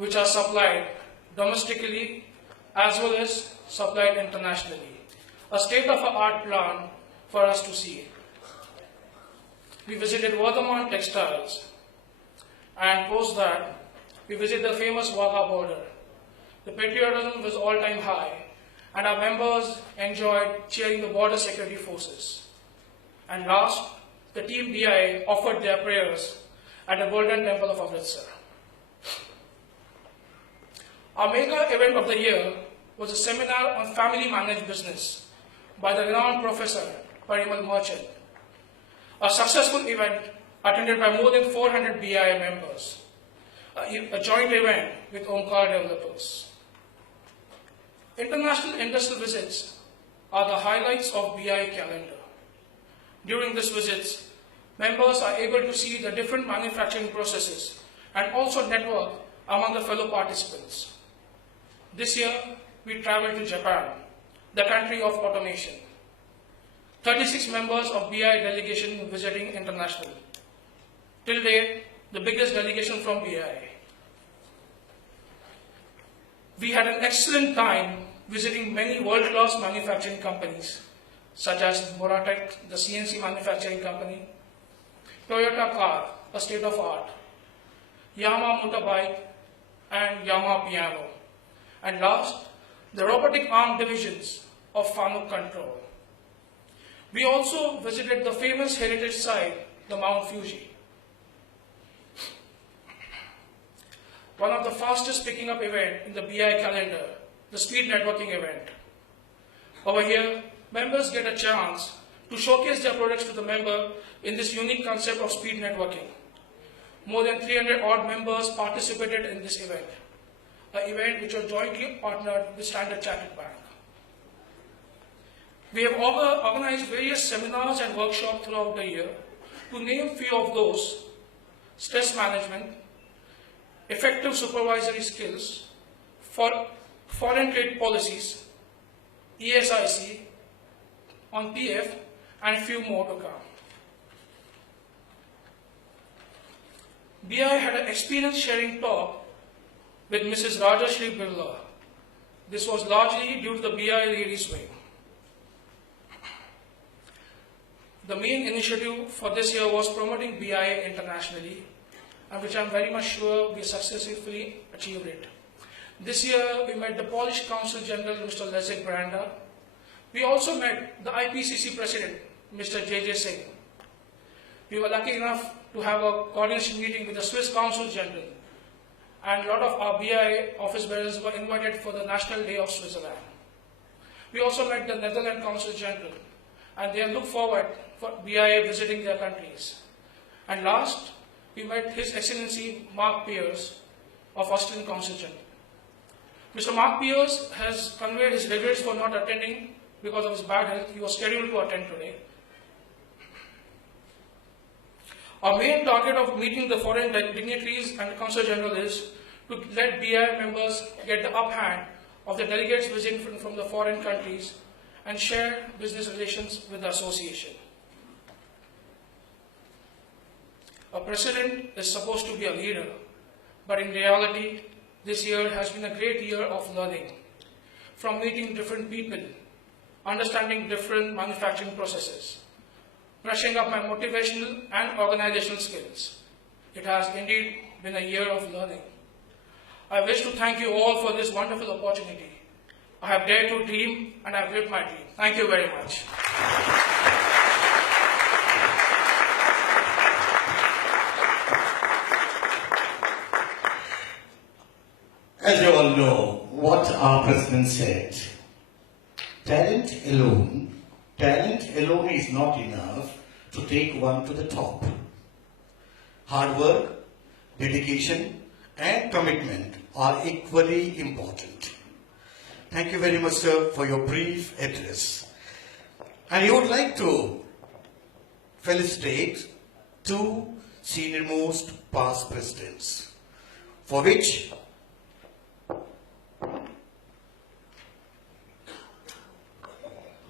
which are supplied domestically as well as supplied internationally. A state-of-the-art plant for us to see. We visited Vardhaman Textiles, and post that, we visited the famous Wagah border. The patriotism was all-time high, and our members enjoyed cheering the border security forces. And last, the team BIA offered their prayers at the Golden Temple of Amritsar. Our mega event of the year was a seminar on family managed business by the renowned professor Parimal Merchant. A successful event attended by more than 400 BIA members. A joint event with Omkar developers. International industrial visits are the highlights of BIA calendar. During these visits, members are able to see the different manufacturing processes and also network among the fellow participants. This year, we traveled to Japan, the country of automation. 36 members of BIA delegation visiting international. Till date, the biggest delegation from BIA. We had an excellent time visiting many world-class manufacturing companies, such as Moratech, the CNC manufacturing company, Toyota Car, a state-of-art, Yamaha Motorbike, and Yamaha Piano. And last, the robotic arm divisions of Fanuc Control. We also visited the famous heritage site, the Mount Fuji. One of the fastest picking up event in the BI calendar, the speed networking event. Over here, members get a chance to showcase their products to the member in this unique concept of speed networking. More than 300 odd members participated in this event, an event which was jointly partnered with Standard Chartered Bank. We have organized various seminars and workshops throughout the year. To name few of those: stress management, effective supervisory skills, foreign trade policies, ESIC, on PF, and few more to come. BI had an experience sharing talk with Mrs. Rajashri Birla. This was largely due to the BI Ladies Wing. The main initiative for this year was promoting BIA internationally, and which I am very much sure we successfully achieved it. This year we met the Polish Consul General, Mr. Leszek Branda. We also met the IPCC President, Mr. J.J. Singh. We were lucky enough to have a coordination meeting with the Swiss Consul General, and a lot of our BIA office bearers were invited for the National Day of Switzerland. We also met the Netherlands Consul General, and they look forward for BIA visiting their countries. And last, we met His Excellency Mark Pierce of Austrian Consul General. Mr. Mark Pierce has conveyed his regrets for not attending because of his bad health. He was scheduled to attend today. Our main target of meeting the foreign dignitaries and the Consul General is to let BI members get the upper hand of the delegates visiting from the foreign countries and share business relations with the association. A president is supposed to be a leader, but in reality, this year has been a great year of learning. From meeting different people, understanding different manufacturing processes, brushing up my motivational and organizational skills. It has indeed been a year of learning. I wish to thank you all for this wonderful opportunity. I have dared to dream and I have lived my dream. Thank you very much. As you all know, what our president said, talent alone is not enough to take one to the top. Hard work, dedication, and commitment are equally important. Thank you very much, sir, for your brief address. And I would like to felicitate two senior-most past presidents, for which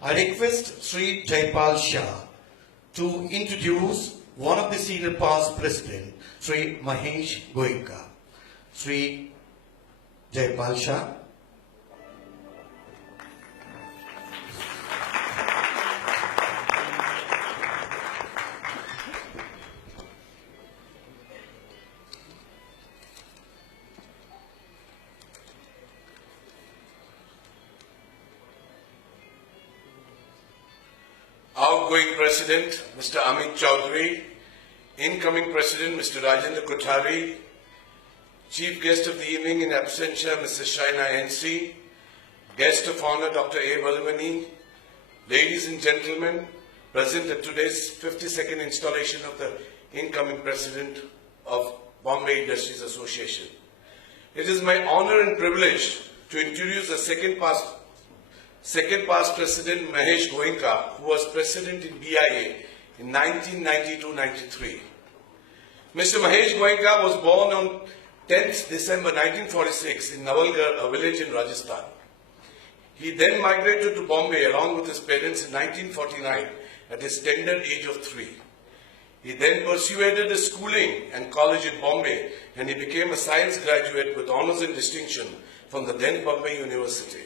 I request Sri Jaipal Shah to introduce one of the senior past president, Sri Mahesh Goenka. Sri Jaypal Shah. Outgoing President, Mr. Amit Chaudhary, incoming President, Mr. Rajendra Kothari, Chief Guest of the Evening in absentia, Mrs. Shaina NC, Guest of Honor, Dr. A. Valimani, ladies and gentlemen, present at today's 52nd installation of the incoming President of Bombay Industries Association. It is my honor and privilege to introduce the second past President Mahesh Goenka, who was President in BIA in 1992-93. Mr. Mahesh Goenka was born on 10th December 1946 in Navalgarh, a village in Rajasthan. He then migrated to Bombay along with his parents in 1949 at his tender age of 3. He then pursued his schooling and college in Bombay, and he became a science graduate with honors and distinction from the then Bombay University.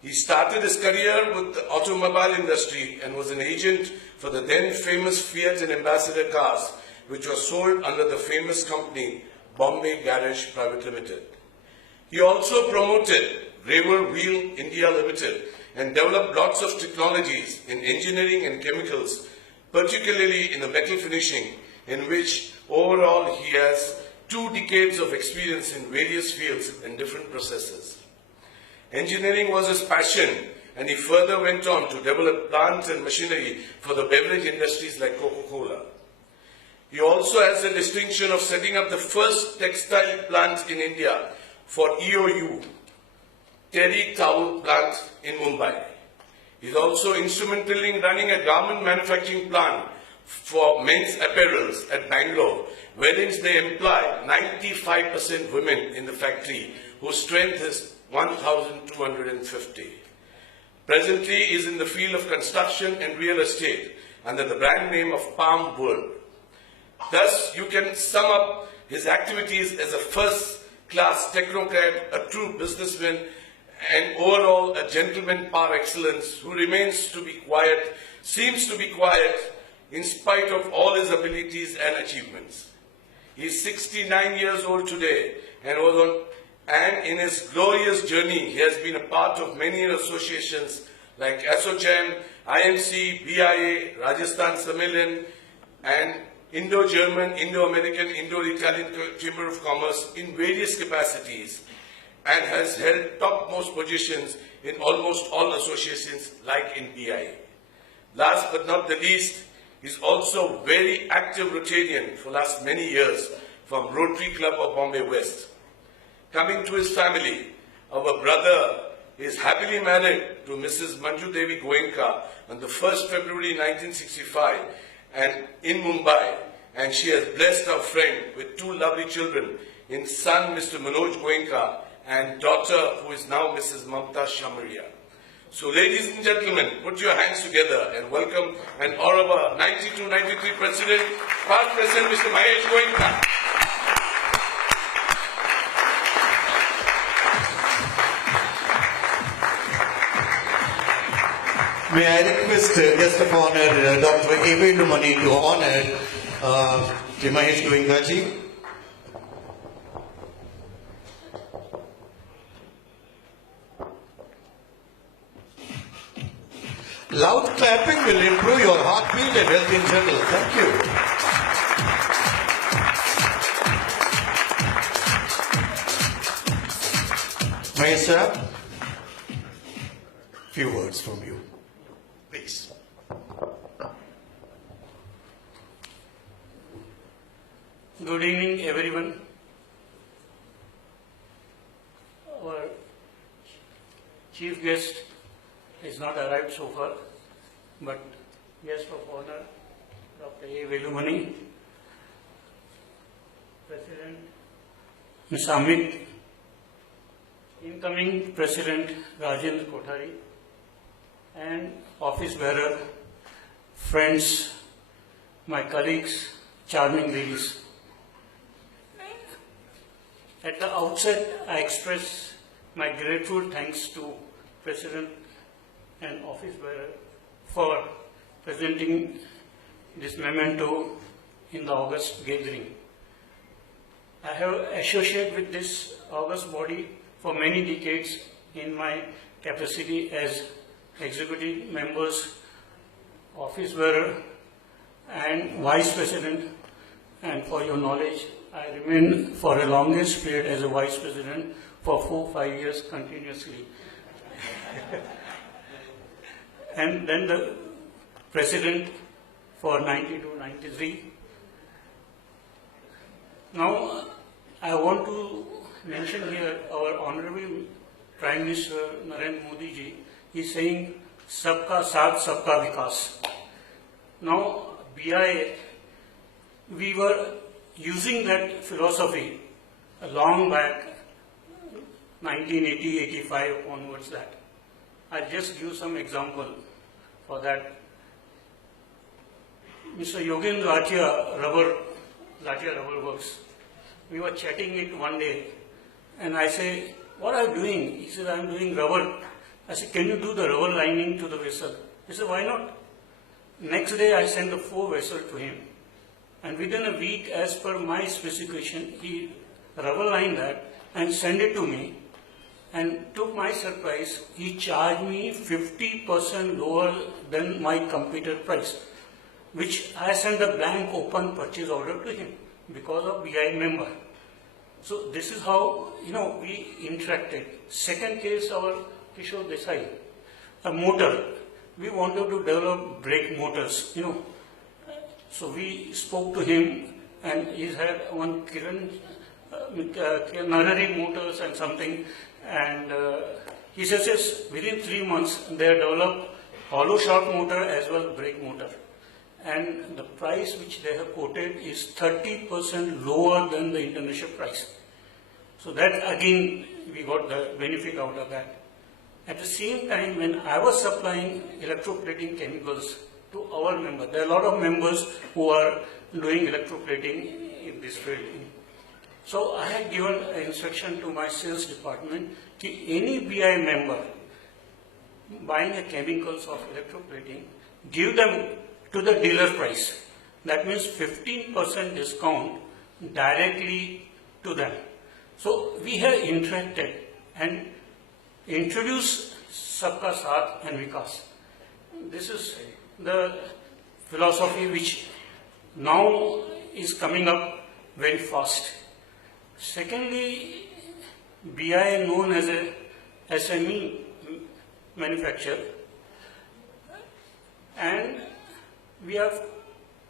He started his career with the automobile industry and was an agent for the then famous Fiat and Ambassador cars, which were sold under the famous company Bombay Garage Private Limited. He also promoted Raver Wheel India Limited and developed lots of technologies in engineering and chemicals, particularly in the metal finishing, in which overall he has 2 decades of experience in various fields and different processes. Engineering was his passion, and he further went on to develop plants and machinery for the beverage industries like Coca-Cola. He also has the distinction of setting up the first textile plant in India for EOU, Terry Towel plant in Mumbai. He is also instrumental in running a garment manufacturing plant for men's apparels at Bangalore, wherein they employ 95% women in the factory, whose strength is 1,250. Presently he is in the field of construction and real estate under the brand name of Palm World. Thus, you can sum up his activities as a first-class technocrat, a true businessman, and overall a gentleman par excellence who seems to be quiet in spite of all his abilities and achievements. He is 69 years old today and in his glorious journey, he has been a part of many associations like ASSOCHAM, IMC, BIA, Rajasthan Sammelan, and Indo-German, Indo-American, Indo-Italian Chamber of Commerce in various capacities, and has held topmost positions in almost all associations like in BIA. Last but not the least, he is also very active Rotarian for last many years from Rotary Club of Bombay West. Coming to his family, our brother is happily married to Mrs. Manju Devi Goenka on the 1st February 1965 and in Mumbai, and she has blessed our friend with 2 lovely children, in son Mr. Manoj Goenka and daughter who is now Mrs. Mamta Shamaria. So ladies and gentlemen, put your hands together and welcome and honor our 92-93 President, past President Mr. Mahesh Goenka. May I request Guest of Honor Dr. A. Valimani to honor Mahesh Goenka ji. Loud clapping will improve your heartbeat and health in general. Thank you. Mahesh sir, few words from you. Please. Good evening, everyone. Our chief guest has not arrived so far, but guest of honor, Dr. A. Valimani, President Ms. Amit, incoming President Rajendra Kothari, and office bearer, friends, my colleagues, charming ladies. At the outset, I express my grateful thanks to President and Office Bearer for presenting this memento in the August gathering. I have associated with this August body for many decades in my capacity as executive members, office bearer, and vice president. And for your knowledge, I remained for a longest period as a vice president for 4-5 years continuously. And then the president for 92-93. Now, I want to mention here our Honorable Prime Minister Narendra Modi ji is saying, Sabka Saath, Sabka Vikas. Now, BIA, we were using that philosophy long back, 1980-85 onwards that. I'll just give some example for that. Mr. Yogendra Latia Rubber Works, we were chatting it one day and I say, what are you doing? He said, I'm doing rubber. I said, can you do the rubber lining to the vessel? He said, why not? Next day I sent the 4 vessels to him. And within a week, as per my specification, he rubber lined that and sent it to me. And to my surprise, he charged me 50% lower than my computed price, which I sent a blank open purchase order to him because of BI member. So this is how, we interacted. Second case, our Kishore Desai, a motor. We wanted to develop brake motors, So we spoke to him and he had one Narari motors and something. And he says, yes, within 3 months, they have developed hollow shock motor as well as brake motor. And the price which they have quoted is 30% lower than the international price. So that again, we got the benefit out of that. At the same time, when I was supplying electroplating chemicals to our members, there are a lot of members who are doing electroplating in this field. So I had given an instruction to my sales department that any BI member buying the chemicals of electroplating, give them to the dealer price. That means 15% discount directly to them. So we have interacted and introduced Sabka Saath and Vikas. This is the philosophy which now is coming up very fast. Secondly, BI known as a SME manufacturer, and we are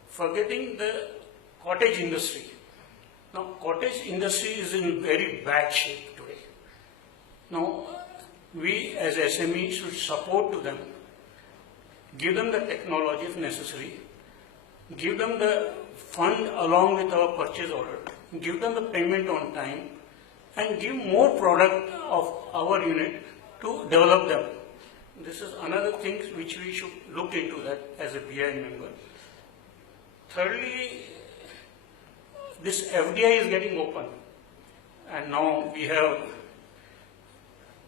forgetting the cottage industry. Now, cottage industry is in very bad shape today. Now, we as SME should support to them, give them the technology if necessary, give them the fund along with our purchase order, give them the payment on time, and give more product of our unit to develop them. This is another thing which we should look into that as a BI member. Thirdly, this FDI is getting open, and now we have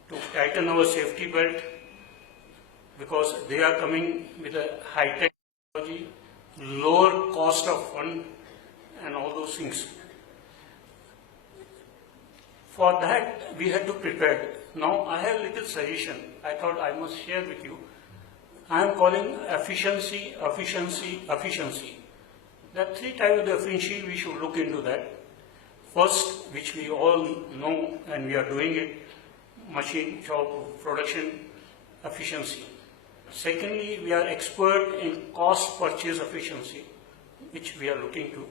to tighten our safety belt because they are coming with a high technology, lower cost of fund, and all those things. For that, we had to prepare. Now, I have a little suggestion. I thought I must share with you. I am calling efficiency, efficiency, efficiency. There are 3 types of efficiency we should look into that. First, which we all know and we are doing it, machine shop production efficiency. Secondly, we are expert in cost purchase efficiency, which we are looking to.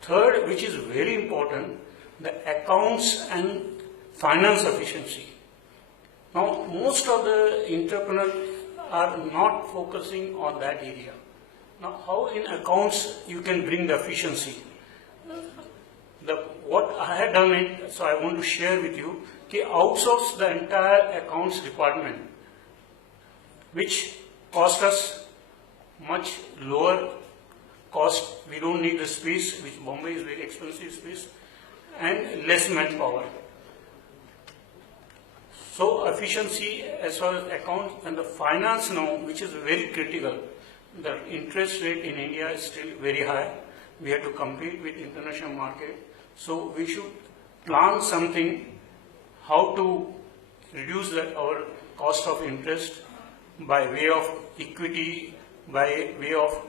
Third, which is very important, the accounts and finance efficiency. Now, most of the entrepreneurs are not focusing on that area. Now, how in accounts you can bring the efficiency? What I had done it, so I want to share with you, outsource the entire accounts department, which cost us much lower cost. We don't need the space, which Bombay is very expensive space, and less manpower. So efficiency as far as accounts and the finance now, which is very critical. The interest rate in India is still very high. We have to compete with international market. So we should plan something how to reduce our cost of interest by way of equity, by way of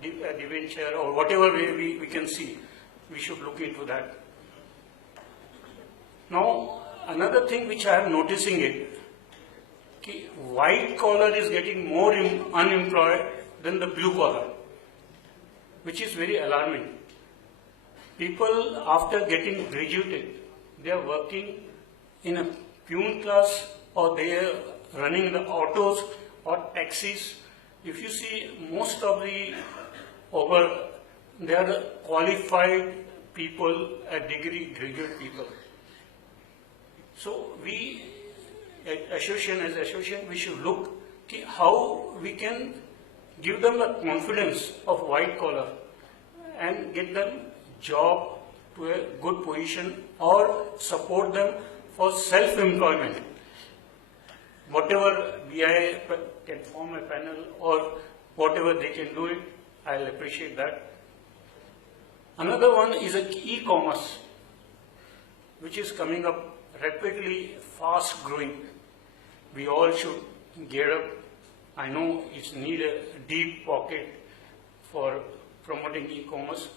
debenture, or whatever way we can see. We should look into that. Now, another thing which I am noticing it, white collar is getting more unemployed than the blue collar, which is very alarming. People after getting graduated, they are working in a peon class, or they are running the autos or taxis. If you see, most of the they are the qualified people, degree graduate people. So we, as association, we should look how we can give them the confidence of white collar and get them job to a good position, or support them for self-employment. Whatever BIA can form a panel or whatever they can do it, I'll appreciate that. Another one is e-commerce, which is coming up rapidly, fast growing. We all should gear up. I know it's need a deep pocket for promoting e-commerce,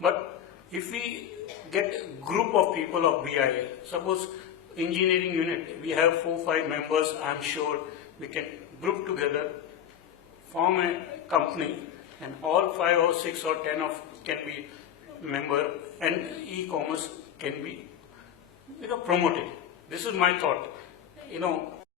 but if we get a group of people of BIA, suppose engineering unit, we have 4-5 members, I'm sure we can group together, form a company, and all 5 or 6 or 10 of can be member, and e-commerce can be promoted. This is my thought.